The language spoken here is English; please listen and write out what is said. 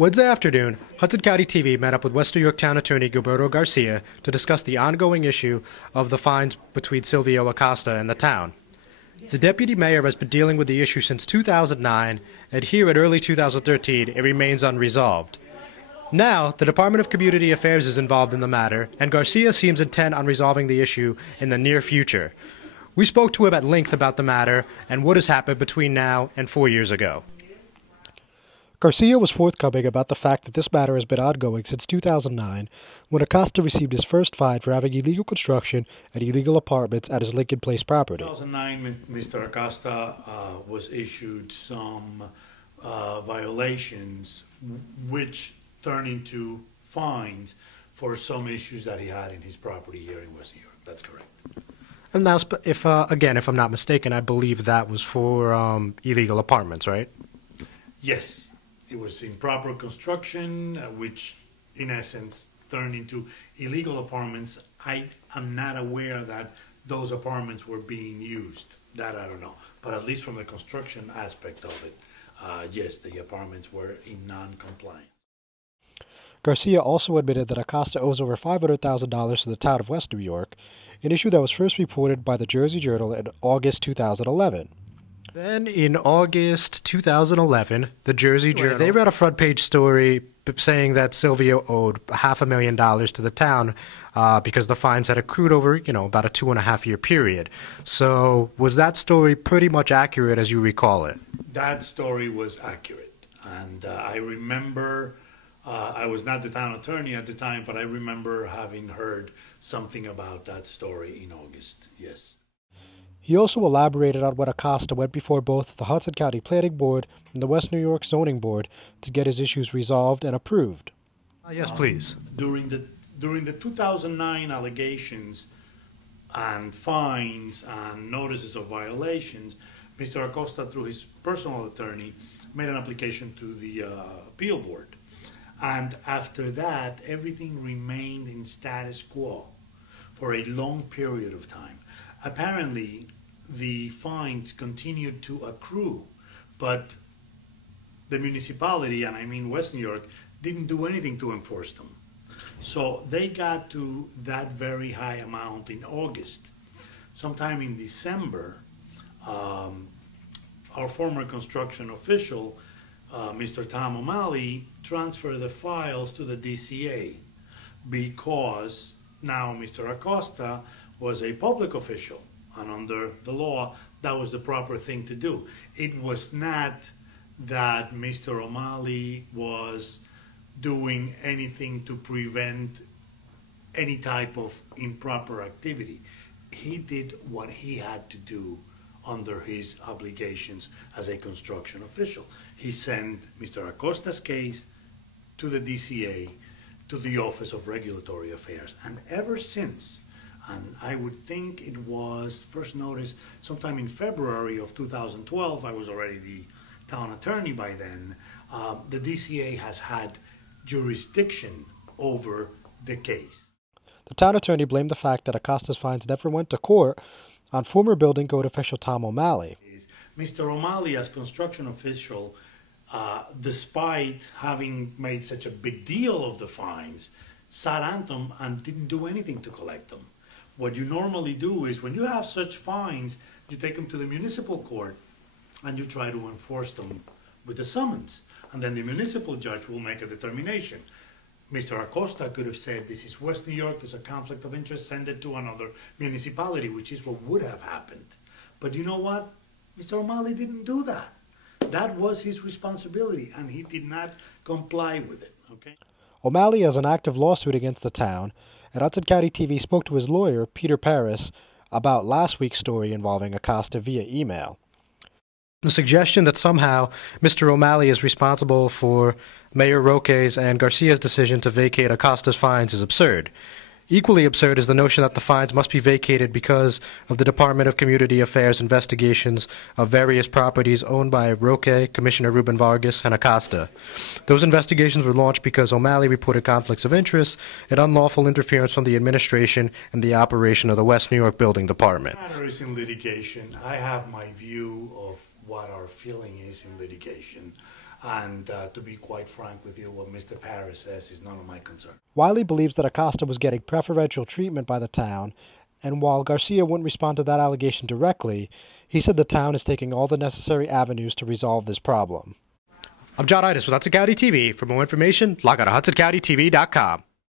Wednesday afternoon, Hudson County TV met up with West New York Town Attorney Gilberto Garcia to discuss the ongoing issue of the fines between Silvio Acosta and the town. The deputy mayor has been dealing with the issue since 2009, and here in early 2013 it remains unresolved. Now, the Department of Community Affairs is involved in the matter, and Garcia seems intent on resolving the issue in the near future. We spoke to him at length about the matter and what has happened between now and 4 years ago. Garcia was forthcoming about the fact that this matter has been ongoing since 2009, when Acosta received his first fine for having illegal construction and illegal apartments at his Lincoln Place property. In 2009, Mr. Acosta was issued some violations which turned into fines for some issues that he had in his property here in West New York. That's correct. And now, if I'm not mistaken, I believe that was for illegal apartments, right? Yes. It was improper construction, which in essence turned into illegal apartments. I am not aware that those apartments were being used. That I don't know. But at least from the construction aspect of it, yes, the apartments were in non-compliance. Garcia also admitted that Acosta owes over $500,000 to the town of West New York, an issue that was first reported by the Jersey Journal in August 2011. Then, in August 2011, the Jersey Journal, they read a front-page story saying that Silvio owed $500,000 to the town because the fines had accrued over, about a 2.5-year period. So, was that story pretty much accurate as you recall it? That story was accurate. And I remember, I was not the town attorney at the time, but I remember having heard something about that story in August, yes. He also elaborated on when Acosta went before both the Hudson County Planning Board and the West New York Zoning Board to get his issues resolved and approved. Yes, please. During the 2009 allegations and fines and notices of violations, Mr. Acosta, through his personal attorney, made an application to the appeal board. And after that, everything remained in status quo for a long period of time. Apparently, the fines continued to accrue, but the municipality, and I mean West New York, didn't do anything to enforce them. So they got to that very high amount in August. Sometime in December, our former construction official, Mr. Tom O'Malley, transferred the files to the DCA because now Mr. Acosta was a public official, and under the law, that was the proper thing to do. It was not that Mr. O'Malley was doing anything to prevent any type of improper activity. He did what he had to do under his obligations as a construction official. He sent Mr. Acosta's case to the DCA, to the Office of Regulatory Affairs, and ever since, and I would think it was first noticed sometime in February of 2012, I was already the town attorney by then, the DCA has had jurisdiction over the case. The town attorney blamed the fact that Acosta's fines never went to court on former building code official Tom O'Malley. Mr. O'Malley, as construction official, despite having made such a big deal of the fines, sat on them and didn't do anything to collect them. What you normally do is when you have such fines, you take them to the municipal court and you try to enforce them with a summons. And then the municipal judge will make a determination. Mr. Acosta could have said, this is West New York, there's a conflict of interest, send it to another municipality, which is what would have happened. But you know what? Mr. O'Malley didn't do that. That was his responsibility, and he did not comply with it. Okay? O'Malley has an active lawsuit against the town, and Hudson County TV spoke to his lawyer, Peter Paris, about last week's story involving Acosta via email. The suggestion that somehow Mr. O'Malley is responsible for Mayor Roque's and Garcia's decision to vacate Acosta's fines is absurd. Equally absurd is the notion that the fines must be vacated because of the Department of Community Affairs investigations of various properties owned by Roque, Commissioner Ruben Vargas, and Acosta. Those investigations were launched because O'Malley reported conflicts of interest and unlawful interference from the administration and the operation of the West New York Building Department. The matter is in litigation. I have my view of what our feeling is in litigation. And to be quite frank with you, what Mr. Paris says is none of my concern. Wiley believes that Acosta was getting preferential treatment by the town, and while Garcia wouldn't respond to that allegation directly, he said the town is taking all the necessary avenues to resolve this problem. I'm John Itis with Hudson County TV. For more information, log on to HudsonCountyTV.com.